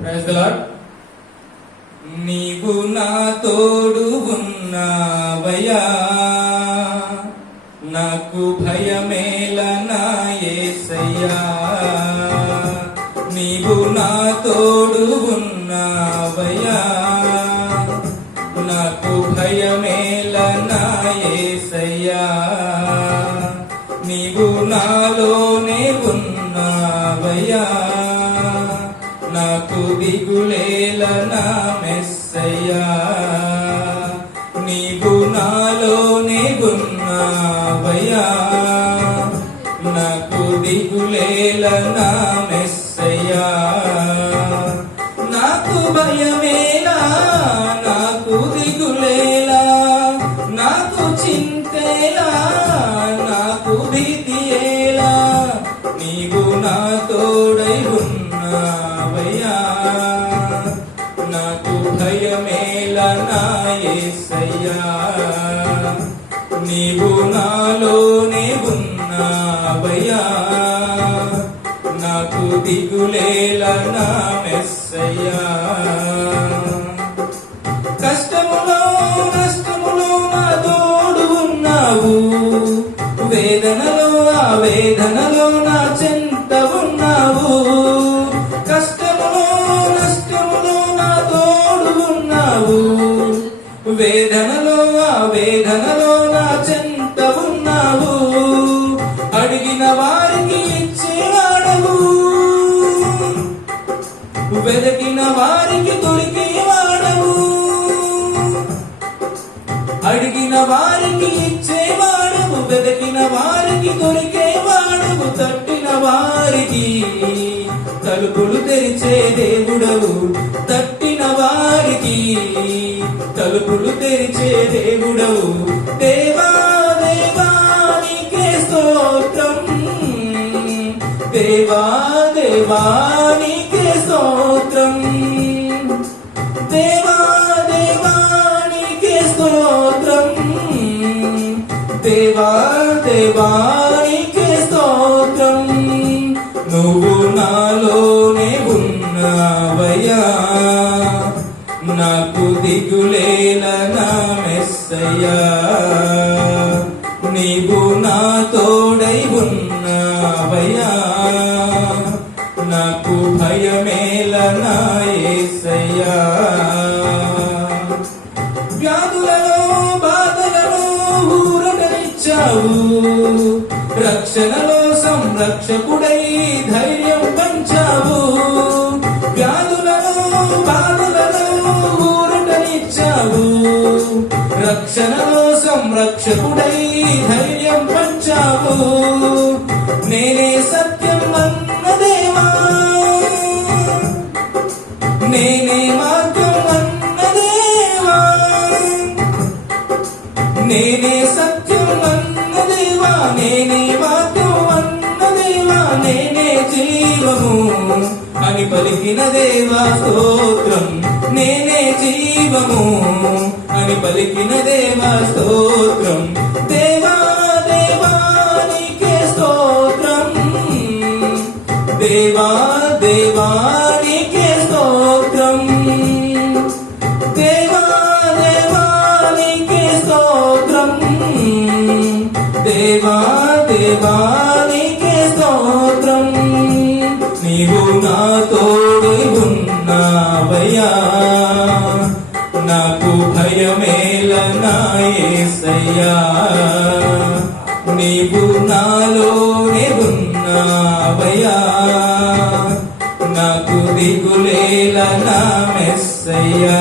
Praise the lord. నీవు నా తోడు ఉన్నావయ్యా, నాకు భయమేల నా యేసయ్యా. నీవు నా తోడు ఉన్నావయ్యా, నాకు భయమేల నా యేసయ్యా. నీవు నాలోనే ఉన్నావయ్యా, నాకు దిగులేల నా మెస్సయ్యా. నీవు నాలోనే ఉన్నావయ్యా, నాకు దిగులేల నా మెస్సయ్యా. నాకు భయమేలా, నాకు దిగులేలా, నాకు చింతేలా, నాకు భీతియేలా. నీవు నా తోడై ఉన్నావయ్యా, నాకు భయమేలా నా యేసయ్యా. నీవు నాలోనే ఉన్నావయ్యా, నాకు దిగులేలా నా మెస్సయ్యా. కష్టములో నష్టములో నా తోడు ఉన్నావు, వేదనలో ఆ వేదనలో నా చెంత ఉన్నావు. కష్టములో నష్టములో నా తోడు ఉన్నావు, వేదనలో ఆ వేదనలో నా చెంత ఉన్నావు. అడిగిన వారికి ఇచ్చేవాడవు, వెదకిన వారికి దొరికేవాడవు. అడిగిన వారికి ఇచ్చేవాడవు, వెదకిన వారికి దొరికేవాడవు. తట్టిన వారికి తలుపులు తెరిచే దేవుడవు, తట్టిన వారికి తలుపులు తెరిచే దేవుడవు. దేవా దేవా నీకే స్తోత్రం, దేవా దేవా నీకే స్తోత్రం, దేవా దేవా నీకే స్తోత్రం, దేవా దేవా నీకే స్తోత్రం. నువ్వు నాలోనే ఉన్నావయ్యా, నాకు దిగులేల నా మెస్సయ్యా. నీవు నా తోడై ఉన్నావయ్యా, నాకు భయమేల నా యేసయ్యా. వ్యాధులలో బాధలలో ఊరటనిచ్చావు, రక్షణలో సంరక్షకుడై ధైర్యం పంచావు. వ్యాధులలో బాధలలో ఊరటనిచ్చావు, రక్షణలో సంరక్షకుడై ధైర్యం పంచావు. నేనే సత్యం అన్న దేవా, నేనే మార్గం అన్న దేవా, నేనే సత్యం అన్న దేవా, నేనే మార్గం అన్న దేవా, నేనే జీవము అని పలికిన దేవా స్తోత్రం. నేనే జీవము అని పలికిన దేవా స్తోత్రం. దేవా దేవా నీకే స్తోత్రం, దేవా దేవా నీకే స్తోత్రం, దేవా దేవా నీకే స్తోత్రం, దేవా దేవా నీకే స్తోత్రం. నీవు నా తోడు ఉన్నావయ్యా, నాకు భయమేల నా యేసయ్యా. నీవు నాలోనే ఉన్నావయ్యా, నాకు దిగులేల నా మెస్సయ్యా.